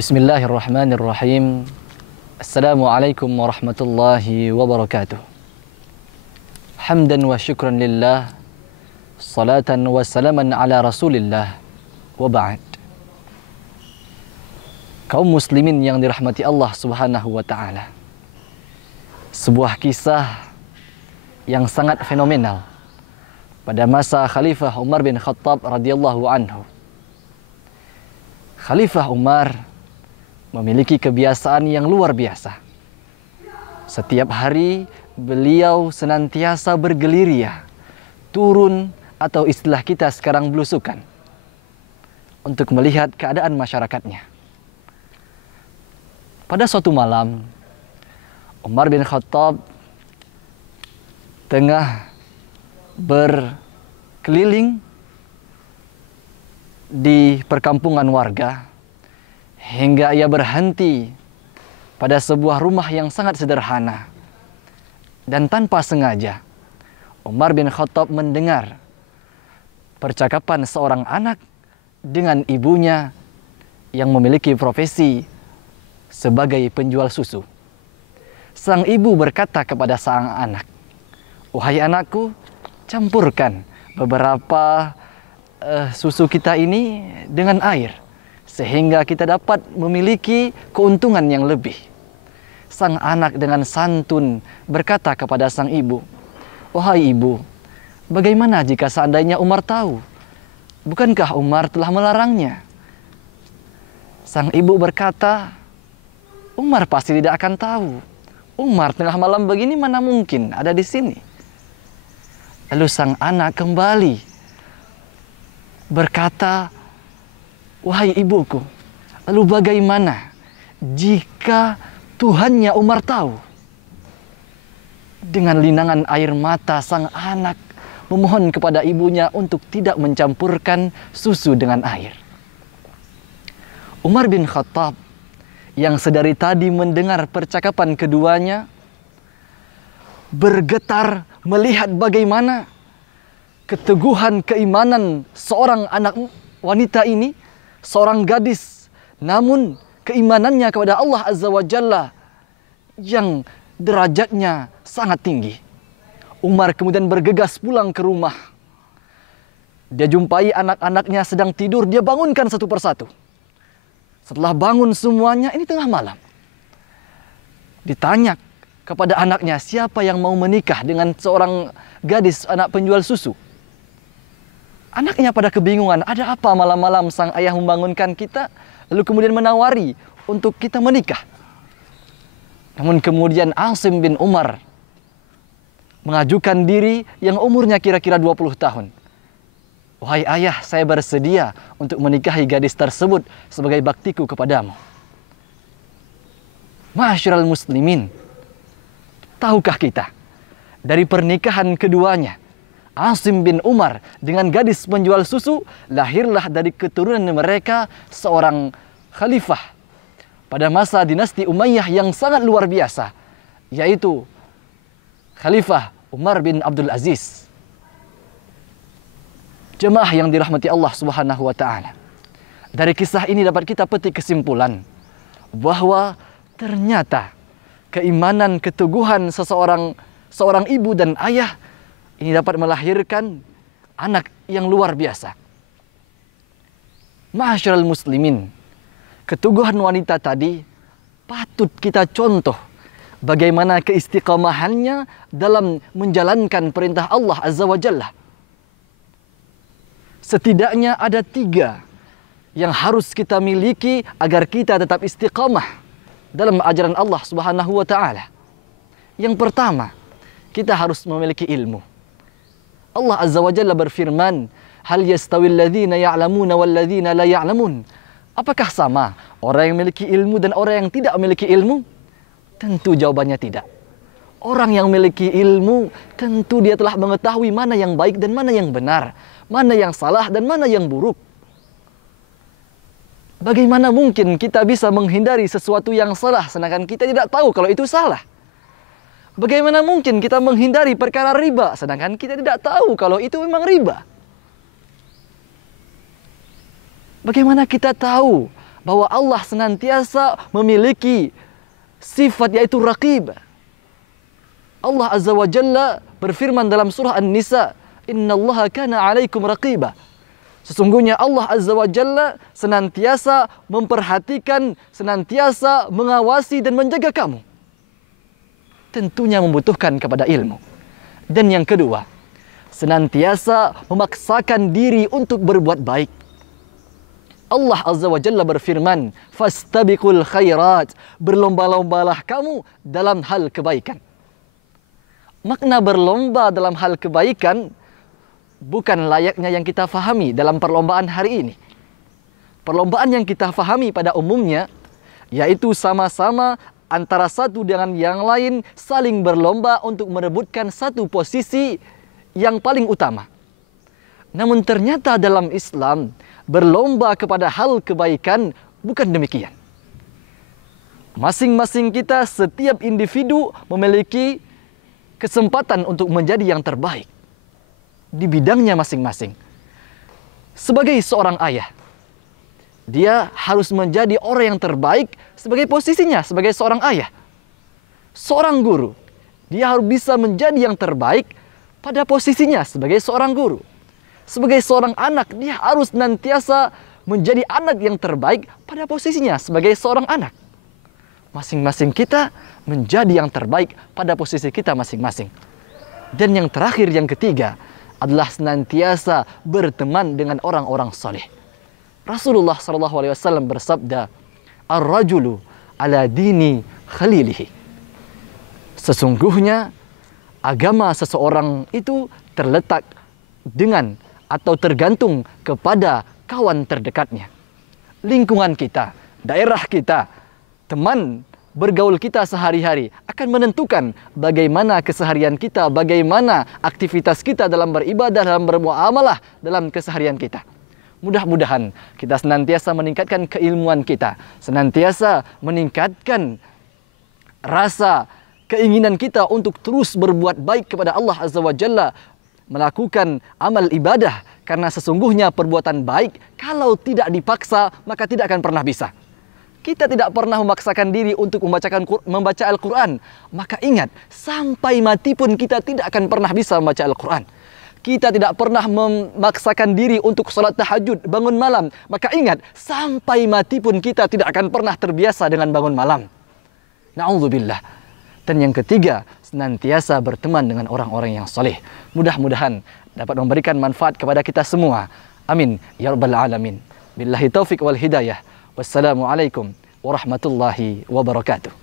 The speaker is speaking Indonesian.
Bismillahirrahmanirrahim. Assalamualaikum warahmatullahi wabarakatuh. Hamdan wa syukran lillah, salatan wa salaman ala rasulillah, wa ba'd. Kaum muslimin yang dirahmati Allah subhanahu wa ta'ala, sebuah kisah yang sangat fenomenal pada masa Khalifah Umar bin Khattab radhiyallahu anhu. Khalifah Umar memiliki kebiasaan yang luar biasa. Setiap hari beliau senantiasa bergerilya, turun atau istilah kita sekarang belusukan, untuk melihat keadaan masyarakatnya. Pada suatu malam, Umar bin Khattab tengah berkeliling di perkampungan warga, hingga ia berhenti pada sebuah rumah yang sangat sederhana. Dan tanpa sengaja, Umar bin Khattab mendengar percakapan seorang anak dengan ibunya yang memiliki profesi sebagai penjual susu. Sang ibu berkata kepada sang anak, "Wahai anakku, campurkan beberapa susu kita ini dengan air, sehingga kita dapat memiliki keuntungan yang lebih." Sang anak dengan santun berkata kepada sang ibu, "Wahai ibu, bagaimana jika seandainya Umar tahu? Bukankah Umar telah melarangnya?" Sang ibu berkata, "Umar pasti tidak akan tahu. Umar tengah malam begini mana mungkin ada di sini." Lalu sang anak kembali berkata, "Wahai ibuku, lalu bagaimana jika Tuhannya Umar tahu?" Dengan linangan air mata, sang anak memohon kepada ibunya untuk tidak mencampurkan susu dengan air. Umar bin Khattab yang sedari tadi mendengar percakapan keduanya bergetar melihat bagaimana keteguhan keimanan seorang anak wanita ini, seorang gadis, namun keimanannya kepada Allah Azza wa Jalla yang derajatnya sangat tinggi. Umar kemudian bergegas pulang ke rumah. Dia jumpai anak-anaknya sedang tidur, dia bangunkan satu persatu. Setelah bangun semuanya, ini tengah malam, ditanya kepada anaknya, siapa yang mau menikah dengan seorang gadis anak penjual susu? Anaknya pada kebingungan, ada apa malam-malam sang ayah membangunkan kita, lalu kemudian menawari untuk kita menikah. Namun kemudian Asim bin Umar mengajukan diri yang umurnya kira-kira 20 tahun. "Wahai ayah, saya bersedia untuk menikahi gadis tersebut sebagai baktiku kepadamu." Ma'asyiral muslimin, tahukah kita dari pernikahan keduanya, Asim bin Umar dengan gadis penjual susu, lahirlah dari keturunan mereka seorang khalifah pada masa dinasti Umayyah yang sangat luar biasa, yaitu Khalifah Umar bin Abdul Aziz. Jemaah yang dirahmati Allah Subhanahu wa ta'ala, dari kisah ini dapat kita petik kesimpulan bahwa ternyata keimanan, keteguhan seorang ibu dan ayah ini dapat melahirkan anak yang luar biasa. Ma'asyiral muslimin, keteguhan wanita tadi patut kita contoh bagaimana keistiqamahannya dalam menjalankan perintah Allah Azza wa Jalla. Setidaknya ada 3 yang harus kita miliki agar kita tetap istiqamah dalam ajaran Allah Subhanahu wa ta'ala. Yang pertama, kita harus memiliki ilmu. Allah Azza wa Jalla berfirman, "Hal yastawil ladzina ya'lamuna wal ladzina la ya'lamun?" Apakah sama orang yang memiliki ilmu dan orang yang tidak memiliki ilmu? Tentu jawabannya tidak. Orang yang memiliki ilmu tentu dia telah mengetahui mana yang baik dan mana yang benar, mana yang salah dan mana yang buruk. Bagaimana mungkin kita bisa menghindari sesuatu yang salah sedangkan kita tidak tahu kalau itu salah? Bagaimana mungkin kita menghindari perkara riba sedangkan kita tidak tahu kalau itu memang riba? Bagaimana kita tahu bahwa Allah senantiasa memiliki sifat yaitu raqib. Allah Azza wa Jalla berfirman dalam surah An-Nisa, "Innallaha kana 'alaikum raqiba." Sesungguhnya Allah Azza wa Jalla senantiasa memperhatikan, senantiasa mengawasi dan menjaga kamu. Tentunya membutuhkan kepada ilmu. Dan yang kedua, senantiasa memaksakan diri untuk berbuat baik. Allah Azza wa Jalla berfirman, "Fastabiqul khairat." Berlomba-lombalah kamu dalam hal kebaikan. Makna berlomba dalam hal kebaikan bukan layaknya yang kita fahami dalam perlombaan hari ini. Perlombaan yang kita fahami pada umumnya yaitu sama-sama antara satu dengan yang lain saling berlomba untuk merebutkan satu posisi yang paling utama. Namun ternyata dalam Islam berlomba kepada hal kebaikan bukan demikian. Masing-masing kita, setiap individu memiliki kesempatan untuk menjadi yang terbaik di bidangnya masing-masing. Sebagai seorang ayah, dia harus menjadi orang yang terbaik sebagai posisinya sebagai seorang ayah. Seorang guru, dia harus bisa menjadi yang terbaik pada posisinya sebagai seorang guru. Sebagai seorang anak, dia harus nantiasa menjadi anak yang terbaik pada posisinya sebagai seorang anak. Masing-masing kita menjadi yang terbaik pada posisi kita masing-masing. Dan yang terakhir, yang ketiga, adalah senantiasa berteman dengan orang-orang saleh. Rasulullah SAW bersabda, "Ar-rajulu ala dini khalilihi." Sesungguhnya agama seseorang itu terletak dengan atau tergantung kepada kawan terdekatnya. Lingkungan kita, daerah kita, teman bergaul kita sehari-hari akan menentukan bagaimana keseharian kita, bagaimana aktivitas kita dalam beribadah, dalam bermuamalah, dalam keseharian kita. Mudah-mudahan kita senantiasa meningkatkan keilmuan kita, senantiasa meningkatkan rasa keinginan kita untuk terus berbuat baik kepada Allah Azza wa Jalla, melakukan amal ibadah, karena sesungguhnya perbuatan baik kalau tidak dipaksa maka tidak akan pernah bisa. Kita tidak pernah memaksakan diri untuk membaca Al-Quran. Maka ingat, sampai mati pun kita tidak akan pernah bisa membaca Al-Quran. Kita tidak pernah memaksakan diri untuk sholat tahajud, bangun malam. Maka ingat, sampai mati pun kita tidak akan pernah terbiasa dengan bangun malam. Na'udzubillah. Dan yang ketiga, senantiasa berteman dengan orang-orang yang soleh. Mudah-mudahan dapat memberikan manfaat kepada kita semua. Amin. Ya Rabbal Alamin. Billahi taufiq wal hidayah. Wassalamualaikum warahmatullahi wabarakatuh.